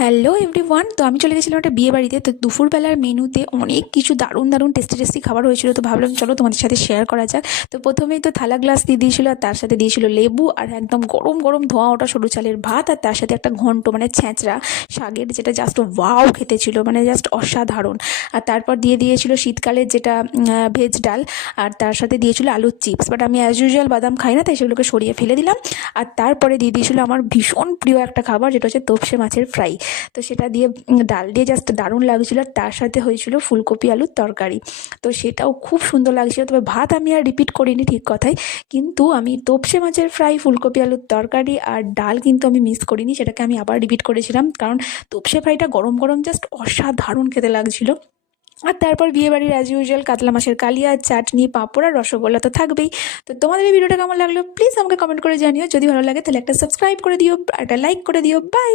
Hello everyone. তো আমি চলে গেছিলাম একটা বিয়ে বাড়িতে। তো দুপুরবেলার মেনুতে অনেক কিছু দারুণ দারুণ টেস্টি খাবার হয়েছিল। তো ভাবলাম চলো তোমাদের সাথে শেয়ার করা যাক। তো প্রথমেই তো থালা গ্লাস দিয়ে দিয়েছিল, আর তার সাথে দিয়েছিল লেবু, আর একদম গরম গরম ধোঁয়া ওঠা সরু চালের ভাত, আর তার সাথে একটা ঘন্ট মানে ছ্যাঁচড়া শাকের, যেটা জাস্ট ওয়াও খেতে ছিল, মানে জাস্ট অসাধারণ। আর তারপর দিয়ে দিয়েছিল শীতকালের যেটা ভেজ ডাল, আর তার সাথে দিয়েছিল আলুর চিপস। বাট আমি অ্যাজ ইউজুয়াল বাদাম খাই না, তাই সেগুলোকে সরিয়ে ফেলে দিলাম। আর তারপরে দিয়ে দিয়েছিল আমার ভীষণ প্রিয় একটা খাবার, যেটা হচ্ছে তোপসে মাছের ফ্রাই। তো সেটা দিয়ে ডাল দিয়ে জাস্ট দারুণ লাগছিল। আর তার সাথে হয়েছিল ফুলকপি আলুর তরকারি। তো সেটাও খুব সুন্দর লাগছিল। তবে ভাত আমি আর রিপিট করিনি, ঠিক কথাই, কিন্তু আমি তোপসে মাছের ফ্রাই, ফুলকপি আলুর তরকারি আর ডাল কিন্তু আমি মিস করিনি, সেটাকে আমি আবার রিপিট করেছিলাম, কারণ তোপসে ফ্রাইটা গরম গরম জাস্ট অসাধারণ খেতে লাগছিল। আর তারপর বিয়েবাড়ির অ্যাজ ইউজুয়াল কাতলা মাছের কালিয়া, চাটনি, পাঁপড় আর রসগোল্লা তো থাকবেই। তো তোমাদের এই ভিডিওটা কেমন লাগলো প্লিজ আমাকে কমেন্ট করে জানিও। যদি ভালো লাগে তাহলে একটা সাবস্ক্রাইব করে দিও, একটা লাইক করে দিও। বাই।